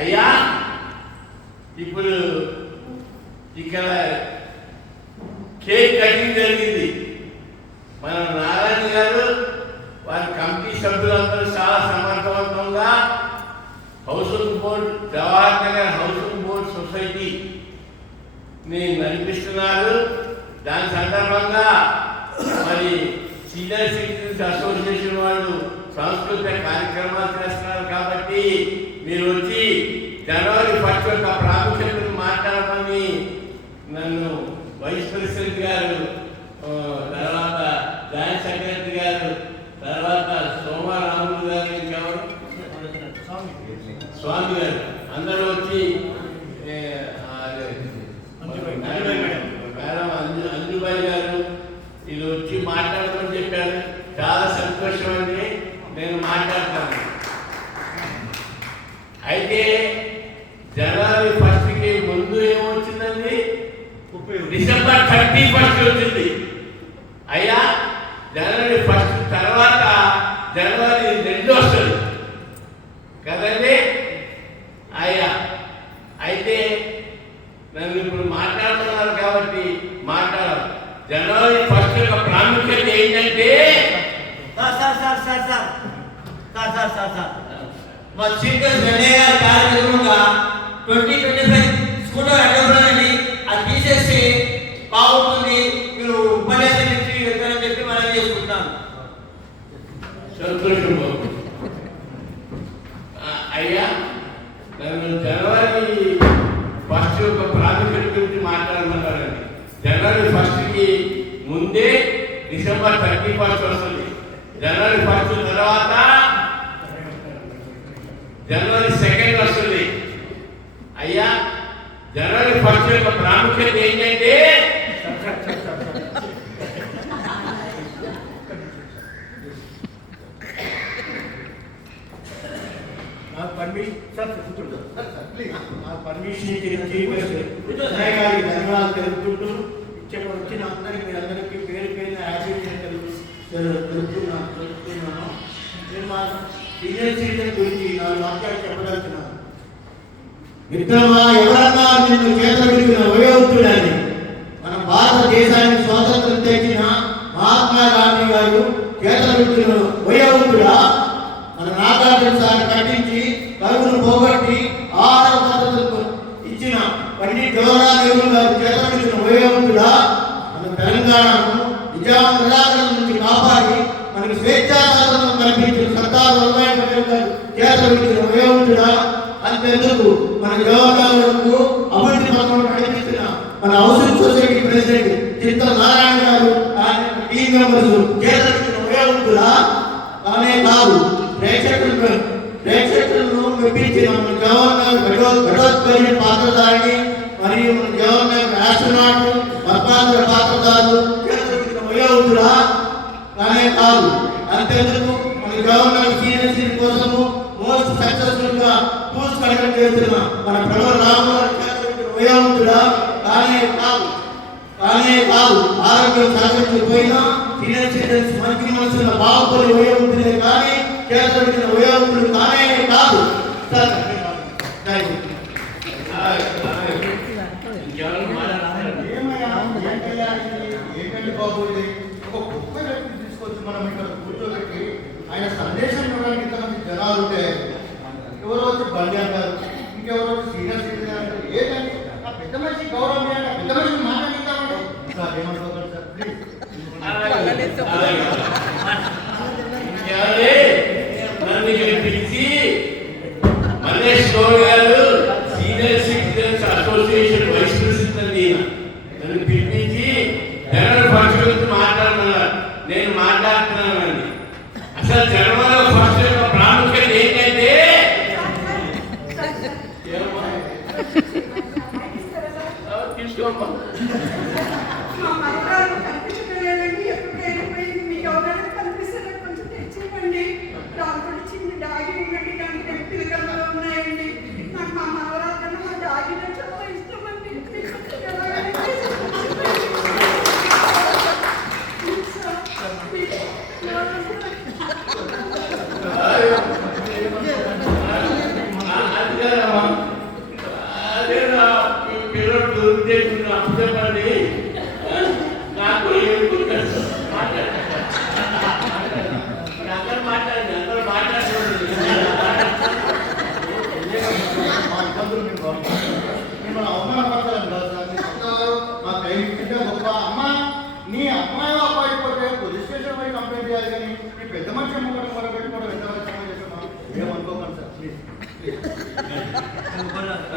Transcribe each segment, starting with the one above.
అయ్యా ఇప్పుడు ఇక్కడ కేక్ కటింగ్ జరిగింది. మన నారాయణ గారు వారి కమిటీ సభ్యులందరూ చాలా సమర్థవంతంగా housing board, Jawahar Nagar housing board సొసైటీని నడిపిస్తున్నారు. దాని సందర్భంగా మరి సీనియర్ సిటిజన్స్ అసోసియేషన్ వాళ్ళు సాంస్కృతిక కార్యక్రమాలు చేస్తున్నారు. కాబట్టి మీరు వచ్చి జనవరి 1 యొక్క ప్రాముఖ్యతను మాట్లాడమని నన్ను వైస్ ప్రెసిడెంట్ గారు, తర్వాత జాయింట్ సెక్రటరీ గారు, తర్వాత సోమారాములు గారు, ఇంకెవరు స్వామి గారు అందరూ వచ్చి మేడం అంజుబాయి గారు ఇది వచ్చి మాట్లాడమని చెప్పారు. చాలా సంతోషం అండి. నేను మాట్లాడతాను. అయితే జనవరి 1కి ముందు ఏమొచ్చిందండి? డిసెంబర్ 31 వచ్చింది. అయ్యా జనవరి 1 తర్వాత జనవరి 2 వస్తుంది కదండి అయ్యా. అయితే నన్ను ఇప్పుడు మాట్లాడుతున్నారు కాబట్టి మాట్లాడాలి. జనవరి 1 యొక్క ప్రాముఖ్యత ఏంటంటే మా చీఫ్ గెస్ట్ వెంకయ్య గారి కార్యక్రమంగా 2025 స్కూటర్ అడ్డపడని అది తీసేసి బాగుంటుంది, మీరు ఉపన్యాసం ఇచ్చి వెళ్తారని చెప్పి మనం చేసుకుంటున్నాను. సంతోషం అయ్యా. నన్ను జనవరి 1 యొక్క ప్రాముఖ్యత గురించి మాట్లాడమన్నారండి. జనవరి 1కి ముందే డిసెంబర్ 31 వస్తుంది. జనవరి 1 తర్వాత జనవరి 2 వస్తుంది. అయ్యా జనవరి 1 యొక్క ప్రాముఖ్యత ఏంటంటే పర్మిషన్ ధన్యవాదాలు తెలుపుకుంటూ వచ్చిన అందరికీ మీ అందరికీ పేరు పేరున హ్యాపీ తెలుపుతున్నాను. నేను మా సీనియర్ సిటిజన్ గురించి 4 వాక్యాలు చెప్పదలుచున్నాను. మిత్రమా, ఎవరన్నా నిన్ను చేతబెట్టిన వయోవృద్ధుడని మన భారతదేశానికి స్వాతంత్రం తెచ్చిన మహాత్మా గాంధీ గారు చేతబెట్టిన వయోవృద్ధుడా? మన నాగార్జున సార్ కట్టించి కరువును పోగొట్టి ఆహార భద్రతకు ఇచ్చిన పండిట్ జవహర్లాల్ నెహ్రూ గారు చేతబెట్టిన వయోవృద్ధుడా? మన తెలంగాణను నిజాం నుంచి కాపాడి మనకు స్వేచ్ఛా స్వాతంత్రం కల్పించిన సర్దార్ వల్లభాయ్ పటేల్ గారు చేతబెట్టిన వయోవృద్ధుడా? అంతెందుకు మన జవహర్లాల్ నెహ్రూ అభివృద్ధి పథకం నడిపిస్తున్న మన హౌసింగ్ సొసైటీ ప్రెసిడెంట్ చింతల నారాయణ గారు ఆయన టీం మెంబర్స్ చేతబెట్టిన వయోవృద్ధుడా? కానే కాదు, ప్రేక్షకులను మెప్పించిన మన జవహర్లాల్ ఘటోత్కచుడి పాత్రధారిని మరియు మన జవహర్లాల్ ఆస్ట్రోనాట్ పద్మాకర్ పాత్రధారులు చేతబెట్టిన వయోవృద్ధుడా? కానే కాదు, అంతెందుకు మన జవహర్లాల్ సీనియర్ కోసము మోస్ట్ సక్సెస్ఫుల్ గా టూర్స్ కండక్ట్ చేస్తున్న మన ప్రభు రామగారు చేతబెట్టిన వయోవృద్ధుడా? కానే కాదు, ఆరోగ్యం సహకరించకపోయినా సీనియర్ సిటిజన్స్ మంచి మనసున్న బాగుపడి వయోవృద్ధులే కానీ చేతబెట్టిన వయోవృద్ధులు కానే కాదు. ఏంటంటే బాబు, ఒక గొప్ప వ్యక్తి తీసుకొచ్చి మనం ఇక్కడ కూర్చోబెట్టి ఆయన సందేశం ఇవ్వడానికి ఇంతమంది జనాలు ఉంటే ఎవరో వచ్చి బండి అంటారు, ఇంకెవరో వచ్చి సీనియర్ సిటిజన్ అంటారు. ఏంటంటే ఆ పెద్ద మనిషి గౌరవం చేయాలి, పెద్ద మనిషి మాట్లాడిద్దామంటే సార్ ఏమంటారు సార్ ప్లీజ్. నన్ను పిలిచి మల్లేష్ గౌడ్ గారు senior citizens association vice president నన్ను పిలిపించి జనవరి 1 గురించి మాట్లాడుతున్నారు. నేను మాట్లాడుతున్నానండి. అసలు జనవరి 1 యొక్క ప్రాముఖ్యత ఏంటంటే తీసుకోమ్మా. రాత్రి చిన్న డాగి ఉండండి, దానికి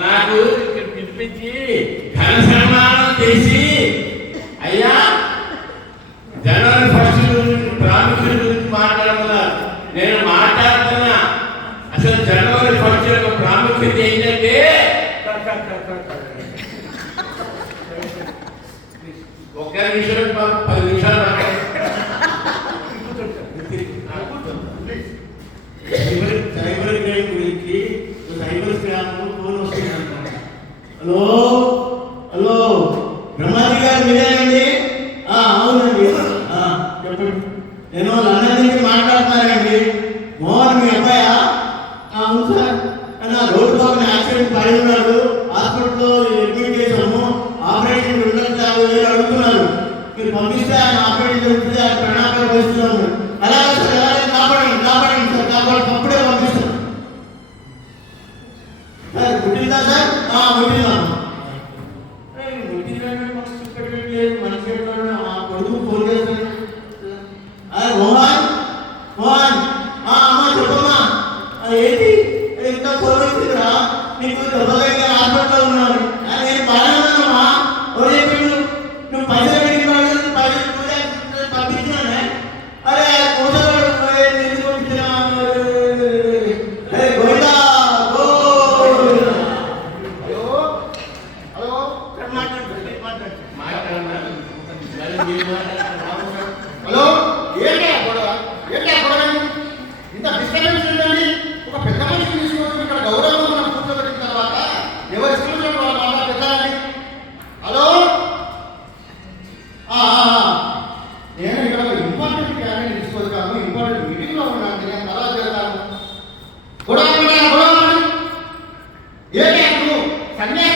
నాకు ఇక్కడ పిలిపించి ఘన సన్మానం చేసి అయ్యా జనవరి 1 గురించి ప్రాముఖ్యత గురించి మాట్లాడుతున్నారు. నేను మాట్లాడుతున్నా అసలు జనవరి 1 యొక్క ప్రాముఖ్యత ఏంటంటే ఒక్క నిమిషం 10 నిమిషాలు సైబర్ క్రైమ్ గురించి సైబర్ స్కామ్ ఫోన్ వస్తుంది. హలో హలో బ్రహ్మాజీ గారు మీరేనండి? అవునండి, చెప్పండి. నేను లండన్ నుంచి మాట్లాడుతున్నానండి. మోహన్ మీ అబ్బాయా? అవును సార్. కానీ రోడ్డు పక్కన యాక్సిడెంట్ పడి ఉన్నాడు. హాస్పిటల్లో అడ్మిట్ చేసాము. ఆపరేషన్ 2,50,000 అడుగుతున్నారు. మీరు పంపిస్తే ఆయన ఆపరేషన్ జరుగుతుంది. ఆయన ప్రణాళిక వస్తున్నాము. అలాగే సార్, అలాగే కాపాడండి కాపాడండి సార్, కాపాడు. అప్పుడే పంపిస్తాను సార్. పుట్టిందా సార్? పుట్టిందా? మనిషి మా కొడుకు ఫోన్ చేస్తాను. మోహన్ మోహన్ అమ్మా చెప్పమ్మా, ఏంటి ఇంత ఫోన్ వచ్చిందిరా? నీకు దెబ్బగా హాస్పిటల్లో ఉన్నాను. నేను బాగానే ఉన్నానమ్మా. ఎవరు చెప్పిండు? నువ్వు పైసలు అడిగిన పైసలు పంపించినానే. అరే కూర్చోడు ఎందుకు పంపించినా? గోవిందా గోవిందా. హలో హలో మాట్లాడు మాట్లాడుతున్నారు. హలో, ఏంటి గొడవ? ఏంటి గొడవ? ఇంత డిస్టర్బెన్స్ ఉందండి. ఒక పెద్ద మనిషిని తీసుకొచ్చి ఇక్కడ గౌరవంగా మనం కూర్చోబెట్టిన తర్వాత ఎవరి స్కూల్లో వాళ్ళ పెట్టాలండి. హలో, నేను ఇక్కడ ఒక ఇంపార్టెంట్ క్యాబినెట్ తీసుకొచ్చాను. ఇంపార్టెంట్ మీటింగ్లో ఉన్నాను. నేను తర్వాత చేస్తాను. గొడవ గొడవ ఏంటి? నువ్వు సన్యాసి